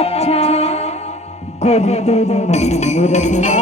अच्छा गोरी तेरी मूर्तियाँ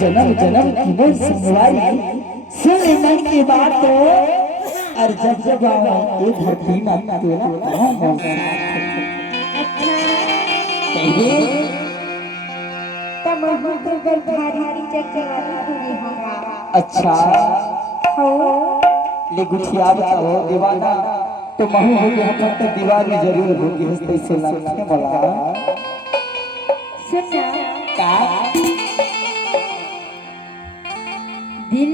जन्म जन्म की वो सुनवाई सुन मन की बात तो और जब आओ ये धरती ना तेरा कौन तब हम तो गलधारी चकचवाती पूरी होगा। अच्छा हो ले गुठिया बताओ दीवाना तो महू हो गया हम तो दीवार में जरूर होगी हंसते से लगने वाला सुनना का दिल